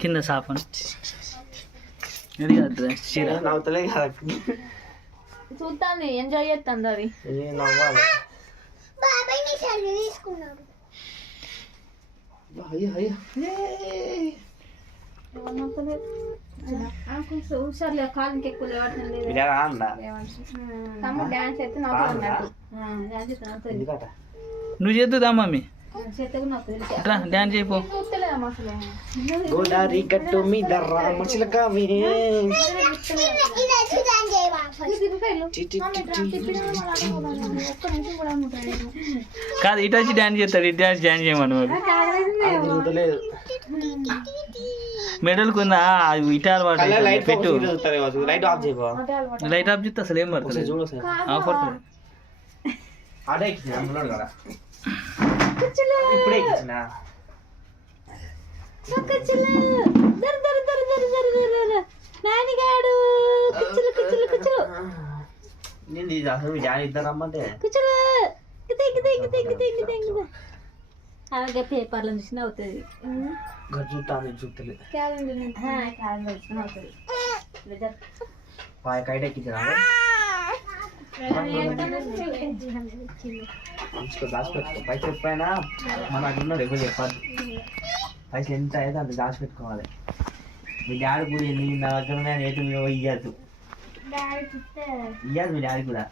కింద సాపను ఇది కాదు చీర నవ్వుతలే కదా చూస్తాను ఎంజాయ్ చేస్తాను అది నవ్వాలి హుషారులే కాలుకి ఎక్కువ లేవట్లేదు తమ్ముడు డాన్స్ అయితే నవ్వుతున్నట్టు డాన్స్ అయితే నవ్వుతుంది నువ్వు చేద్దుదా మమ్మీ చేతకు నవ్వుతుంది డాన్స్ అయిపో చూస్తలేదమ్మా అసలు గోదారి గట్టు మీద రామచిలక కాదు ఇటు వచ్చి డాన్స్ చేస్తాడు ఇటు వచ్చి డాన్స్ చేయమని మరి మెడల్ కుందా ఇటాలు లైట్ పెట్టు లైట్ ఆఫ్ చేయబో లైట్ ఆఫ్ చేస్తే అసలు ఏం పడుతుంది చూడు పడుతుంది అడే ఎక్కించిన అందులో కదా ఇప్పుడే ఎక్కించిన నానిగాడు కుచ్చులు కుచ్చులు కుచ్చులు నేను ఇది అసలు డాడీ ఇద్దరు రమ్మంటే కుచ్చులు అలాగే పేపర్లో చూసిన అవుతుంది చూస్తాను చూస్తలేదు క్యాలెండర్ చూసిన అవుతుంది కైట్ ఎక్కించిన దాచిపెట్టుకో పైసలు ఎప్పుడైనా మన అట్లున్నాడు ఎక్కువ చెప్పాలి పైసలు ఎంత అయితే అంత దాచిపెట్టుకోవాలి మీ డాడీ కూడా నా దగ్గర నేను ఏటు ఇయ్యద్దు మీ డాడీ కూడా